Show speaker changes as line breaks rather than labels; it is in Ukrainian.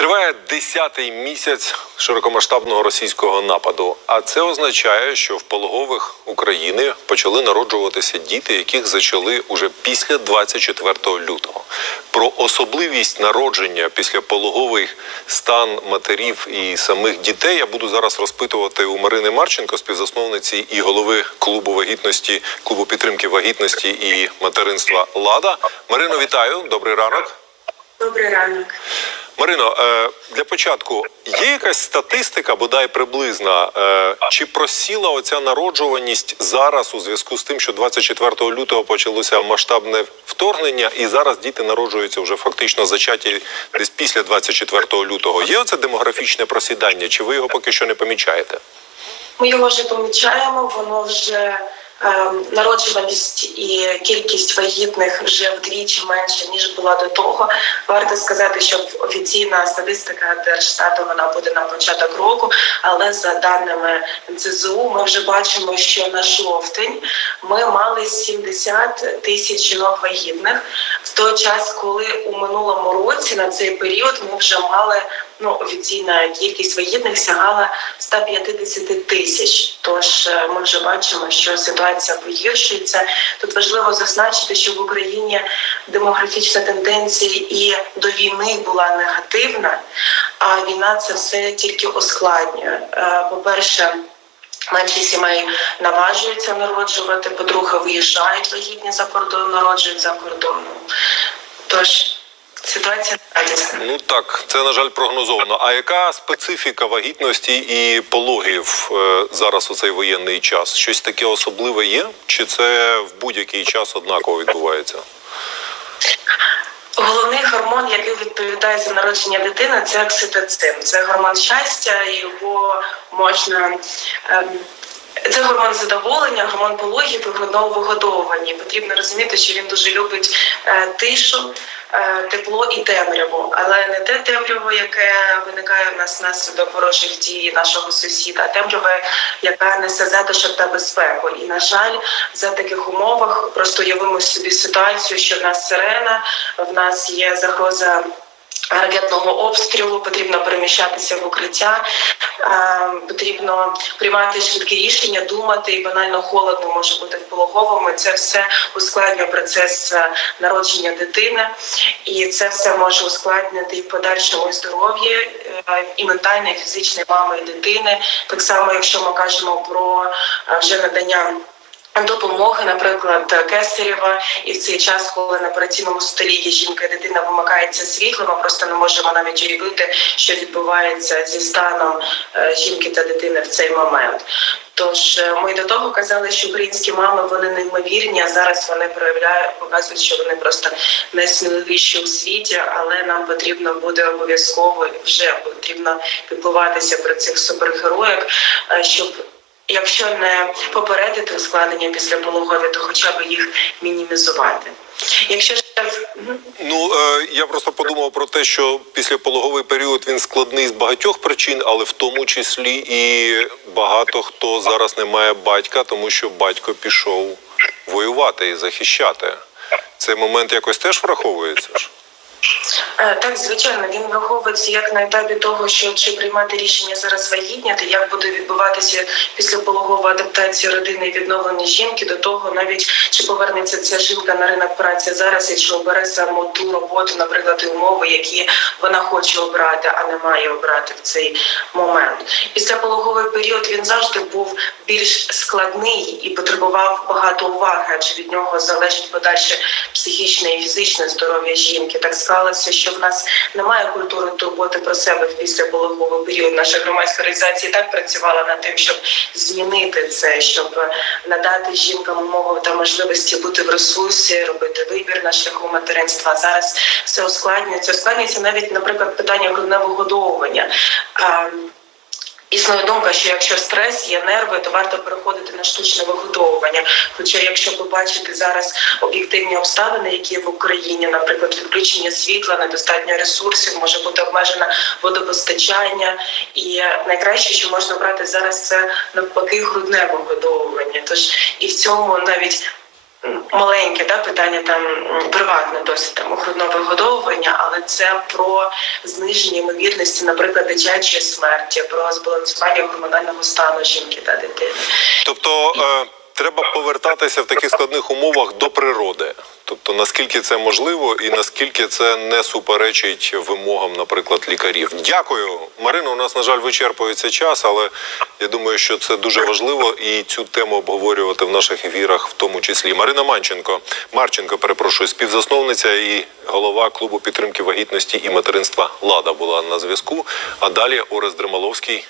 Триває десятий місяць широкомасштабного російського нападу. А це означає, що в пологових України почали народжуватися діти, яких зачали уже після 24 лютого. Про особливість народження після пологових стан матерів і самих дітей я буду зараз розпитувати у Марини Марченко, співзасновниці і голови клубу вагітності, клубу підтримки вагітності і материнства Лада. Марино, вітаю! Добрий ранок.
Добрий ранок.
Марино, е, для початку є якась статистика, бодай приблизна, е, чи просіла оця народжуваність зараз у зв'язку з тим, що 24 лютого почалося масштабне вторгнення, і зараз діти народжуються вже фактично зачаті десь після 24 лютого. Є оце демографічне просідання, чи ви його поки що не помічаєте?
Ми його вже помічаємо, воно вже народжуваність і кількість вагітних вже вдвічі менше ніж була до того. Варто сказати, що офіційна статистика Держстату вона буде на початок року, але за даними НЦЗУ, ми вже бачимо, що на жовтень ми мали 70 тисяч жінок вагітних в той час, коли у минулому році на цей період ми вже мали ну офіційна кількість вагітних сягала 150 тисяч. Тож е, ми вже бачимо, що ситуація погіршується. Тут важливо зазначити, що в Україні демографічна тенденція і до війни була негативна, а війна це все тільки ускладнює. Е, По-перше, Менше сімей наважуються народжувати, по-друге, виїжджають вагітні за кордон, народжують за кордоном. Тож ситуація радісна.
Ну так, це на жаль прогнозовано. А яка специфіка вагітності і пологів е, зараз у цей воєнний час? Щось таке особливе є? Чи це в будь-який час однаково відбувається?
Головний гормон, який відповідає за народження дитини, це окситоцин. Це гормон щастя, його можна. Це гормон задоволення, гормон пологів грудного вигодовування. Потрібно розуміти, що він дуже любить е, тишу, е, тепло і темряву, але не те темряво, яке виникає в нас внаслідок ворожих дій нашого сусіда, а темрява, яка несе затишок та безпеку. І на жаль, за таких умовах просто уявимо собі ситуацію, що в нас сирена, в нас є загроза. Ракетного обстрілу потрібно переміщатися в укриття, е, потрібно приймати швидкі рішення, думати і банально холодно може бути в пологовому. Це все ускладнює процес е, народження дитини, і це все може ускладнити і подальшому здоров'я е, і ментальне, і фізичне мами і дитини. Так само, якщо ми кажемо про вже надання. Допомоги, наприклад, Кесарєва, і в цей час, коли на операційному столі є жінка і дитина вимикається світло, ми просто не можемо навіть уявити, що відбувається зі станом е, жінки та дитини в цей момент. Тож е, ми до того казали, що українські мами вони неймовірні, а зараз вони проявляють, показують, що вони просто найсміливіші у світі, але нам потрібно буде обов'язково вже потрібно піклуватися про цих супергероїк, е, щоб якщо не попередити ускладнення після пологові, то хоча б їх мінімізувати. Якщо ж
Ну е, я просто подумав про те, що післяпологовий період він складний з багатьох причин, але в тому числі і багато хто зараз не має батька, тому що батько пішов воювати і захищати. Цей момент якось теж враховується ж.
Е, Так, звичайно, він враховується як на етапі того, що чи приймати рішення зараз вагітняти, як буде відбуватися післяпологова адаптація родини і відновлення жінки до того, навіть чи повернеться ця жінка на ринок праці зараз, і чи обере саме ту роботу, наприклад, і умови, які вона хоче обрати, а не має обрати в цей момент. Післяпологовий період він завжди був більш складний і потребував багато уваги, адже від нього залежить подальше психічне і фізичне здоров'я жінки. Так склалося, що в нас немає культури турботи про себе в післяпологовий період. Наша громадська організація так працювала над тим, щоб змінити це, щоб надати жінкам умови та можливості бути в ресурсі, робити вибір на шляху материнства. Зараз все ускладнюється. Ускладнюється навіть, наприклад, питання грудневого вигодовування. Існує думка, що якщо стрес є нерви, то варто переходити на штучне вигодовування. Хоча, якщо побачити зараз об'єктивні обставини, які є в Україні, наприклад, відключення світла, недостатньо ресурсів, може бути обмежене водопостачання, і найкраще, що можна брати зараз, це навпаки грудне вигодовування. Тож і в цьому навіть маленьке да, питання там приватне досить там вигодовування, але це про зниження ймовірності, наприклад, дитячої смерті, про збалансування гормонального стану жінки та дитини.
Тобто е, треба повертатися в таких складних умовах до природи. Тобто, наскільки це можливо, і наскільки це не суперечить вимогам, наприклад, лікарів. Дякую, Марина. У нас на жаль вичерпується час, але я думаю, що це дуже важливо і цю тему обговорювати в наших ефірах, в тому числі. Марина Манченко, Марченко, перепрошую, співзасновниця і голова клубу підтримки вагітності і материнства Лада була на зв'язку. А далі Орес Дремаловський.